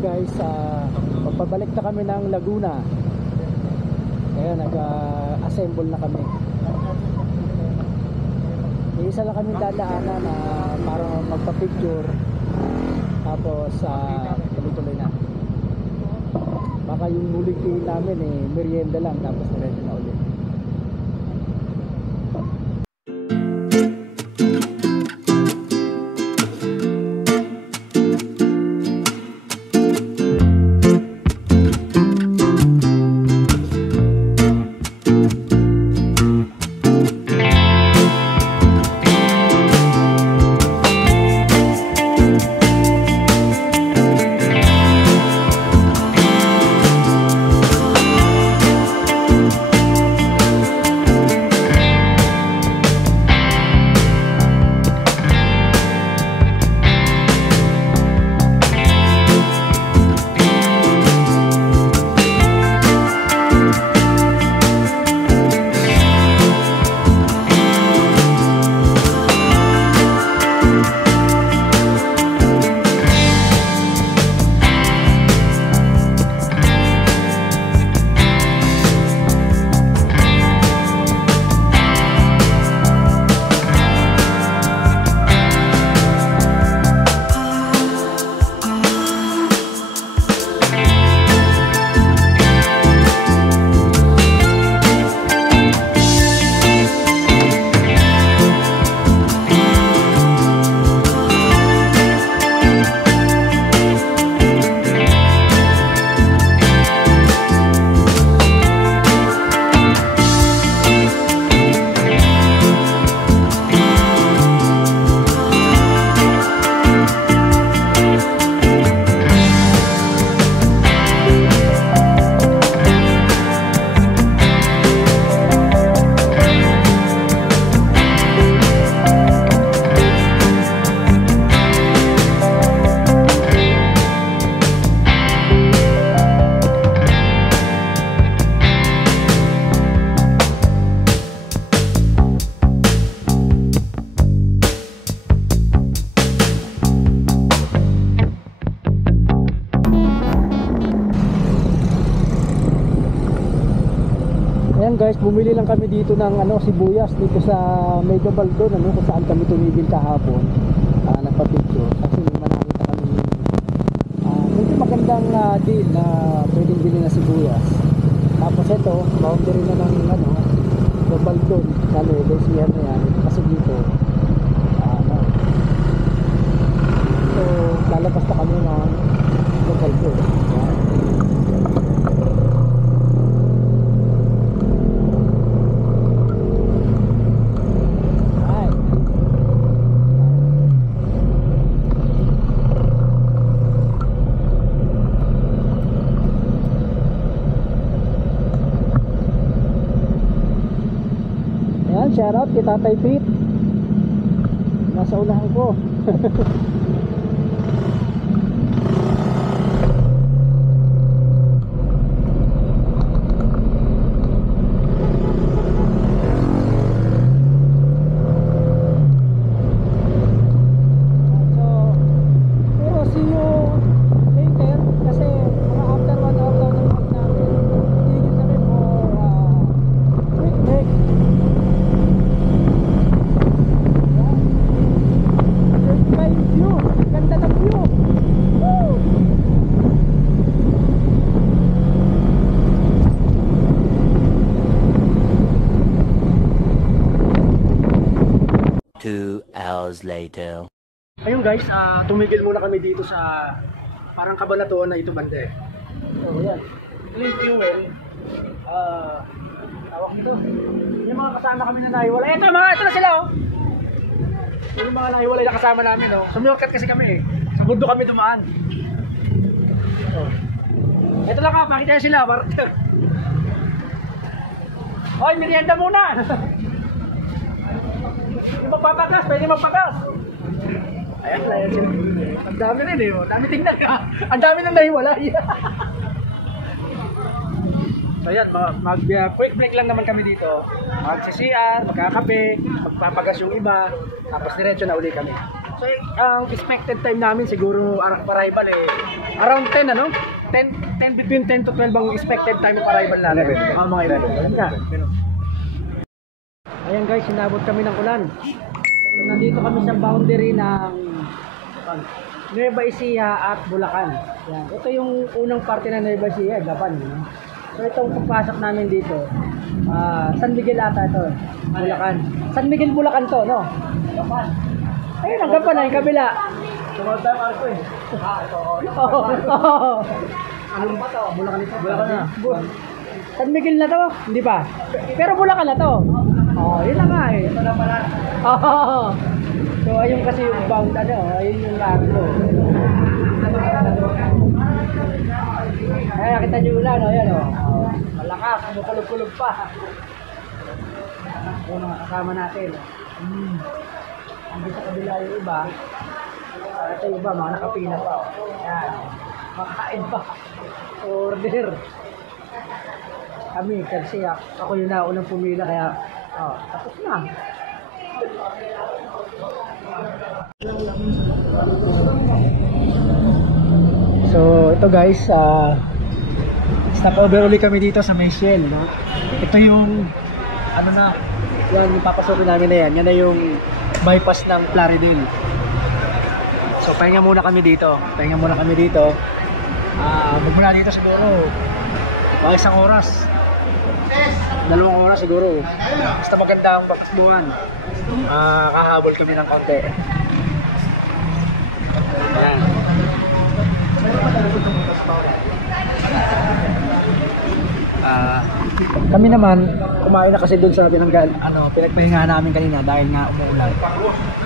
Ayun guys, pagpabalik na kami ng Laguna. Kaya nag-assemble na kami. Isa lang kami dadaanan na para magpa-picture. Tapos tuloy-tuloy na. Baka yung huling tingin namin merienda lang, tapos diretso na ulit. Ayan guys, bumili lang kami dito ng sibuyas dito sa Medyo Baldon, kung saan kami tumigil kahapon. Nagpa-picture kasi may nakita kami medyo magandang deal na pwedeng bilhin na sibuyas. Tapos ito, boundary na ng Medyo Baldon, Calores, yan na yan. Kasi dito so lalabas na kami ng Medyo Baldon. Shout out kay Tatay Pete. Nasa unahan ko. Later. Ayun guys, tumigil muna kami dito sa parang kabanatuan na ito bande. So yan, clean fuel. Tawag nito. Yung mga kasama kami na nahiwalay. Ito na sila Yung mga nahiwalay na kasama namin Sumurkat kasi kami Sa mundo kami dumaan. Ito lang pakita nyo sila. Hoy, merienda muna. Yung magpapagas, pwede magpagas. Ayan, ang dami rin dami tingnan ka. Ang dami nang nahiwalay. So yan, quick break lang naman kami dito. Magsisiyan, magkakape, magpapagas yung iba, tapos diretso na uli kami. So, ang expected time namin siguro arrival around 10 ano? 10 between 10 to 12 ang expected time of arrival namin. Mga ilan. Alam nga. Ayan guys, sinabot kami ng ulan. So, nandito kami sa boundary ng Nueva Ecija at Bulacan. Yan. Ito yung unang parte ng Nueva Ecija, Gapan. So itong pagpasok namin dito, San Miguel ata ito, Bulacan. San Miguel, Bulacan to, no? Gapan. Ayun ang Gapan na yung kabila. Sumunod tayo Marco eh. Anong ba to? Bulacan ito? Bulacan na. San Miguel na to? Hindi pa. Pero Bulacan na to. Yun na nga eh. Ito na pala. So ayun kasi yung bound ayun yung lago. Kaya kita nyo ulan, ayan malakas, kumukulog-kulog pa. Yung mga kasama natin. Andito sa kabila yung iba. Ito yung iba, mga nakapila pa. Ayan, makain pa. Order. Kami, kasi ako yung naunang pumila, kaya tapos na. So ito guys, stopover ulit kami dito sa Michelle, no? Ito yung yan yung papasokin namin na yan. Yan na yung bypass ng Plaridel. So pahinga muna kami dito. Magmula dito siguro mga 1 oras, 2 oras siguro. Basta maganda ang bakasbuhan. Kahabol kami ng konti. Ayan. Kami naman kumain na kasi doon sa pinagpahingahan namin kanina dahil nga umuulan.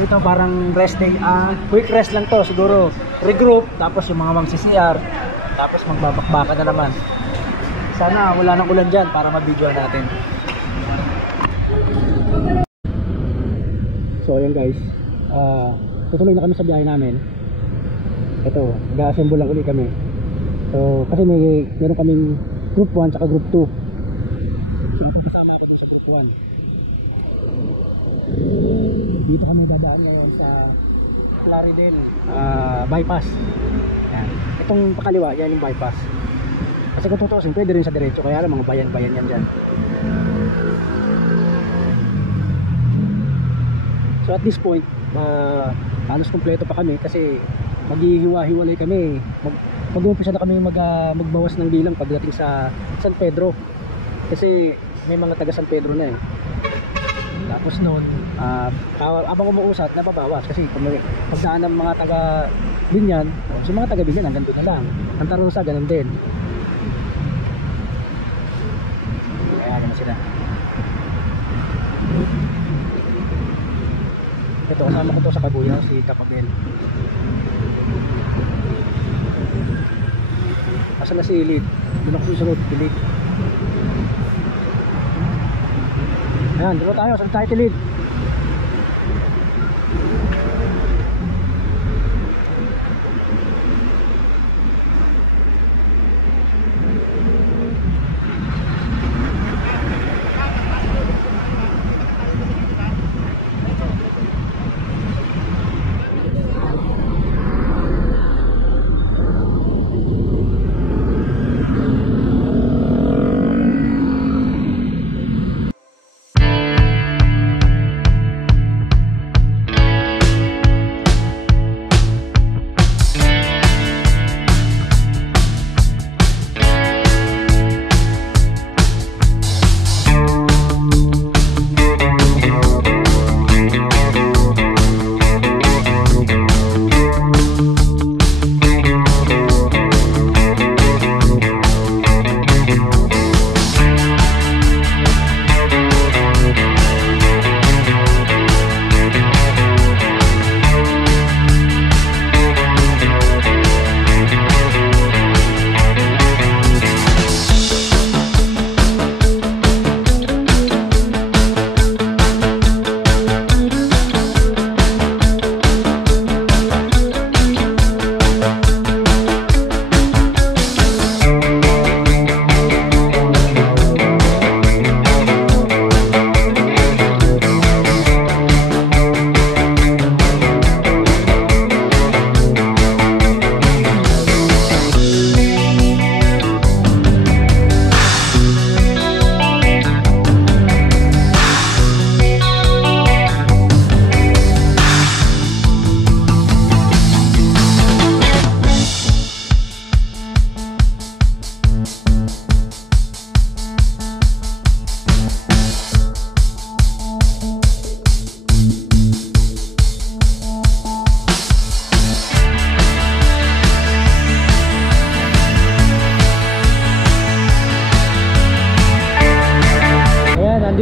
Ito parang rest day, quick rest lang to siguro. Regroup, tapos yung mga mag-CCR, tapos magbabakbaka na naman. Sana wala nang ulan dyan para mabidyoan natin. So ayan guys, tutuloy na kami sa biyahe namin. Ito, mag-assemble lang ulit kami. So kasi meron kaming group 1 at group 2. So kasama ako dun sa group 1. Dito kami dadaan ngayon sa Plaridel bypass. Yan. Itong pakaliwa, yan yung bypass. Kasi kung tutusin, pwede rin sa diretso, kaya lang mga bayan-bayan yan dyan. So at this point, halos kompleto pa kami kasi maghihiwa-hiwalay kami. Mag-uumpisa na kami magbawas ng bilang pagdating sa San Pedro. Kasi may mga taga San Pedro na eh. Tapos noon, habang umuusat, nababawas kasi pagdaan ng mga taga Binyan, so mga taga Binyan hanggang doon na lang. Ang Tarusa, ganun din. Kaya naman sila. Ito, kasama ko to sa Kabuya, si Kapabel. Asa na si Elite? Doon ako susunod, Elite. Ayan, dito tayo sa title lead.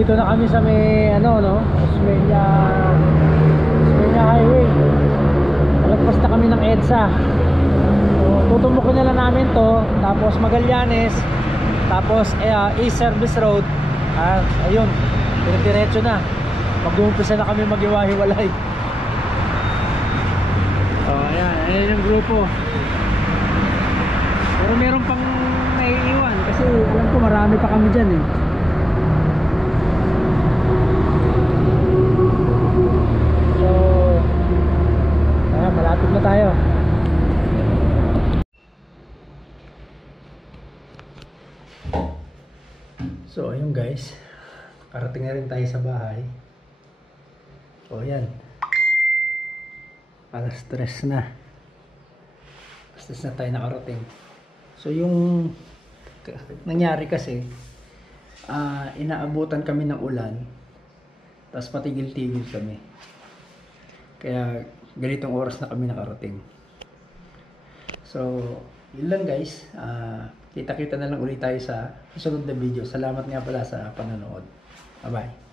Dito na kami sa may ano no, Osmeña Highway. Palagpas na kami ng EDSA. So, tutumbukin na lang namin to, tapos Magallanes, tapos East Service Road. Ayun, diretso na. Mag-uumpisa na kami mag-iwahiwalay. Ayan yung grupo. Pero meron pang naiiwan kasi alam ko marami pa kami dyan eh. So malapit na tayo. So ayun guys, karating na rin tayo sa bahay. So ayan, alas 3 na. Alas 3 na tayo nakarating. So yung nangyari kasi, inaabutan kami ng ulan, tapos patigil-tigil kami. Kaya ganitong oras na kami nakarating. So yun lang guys, kita-kita na lang ulit tayo sa susunod na video. Salamat nga pala sa panonood. Bye bye.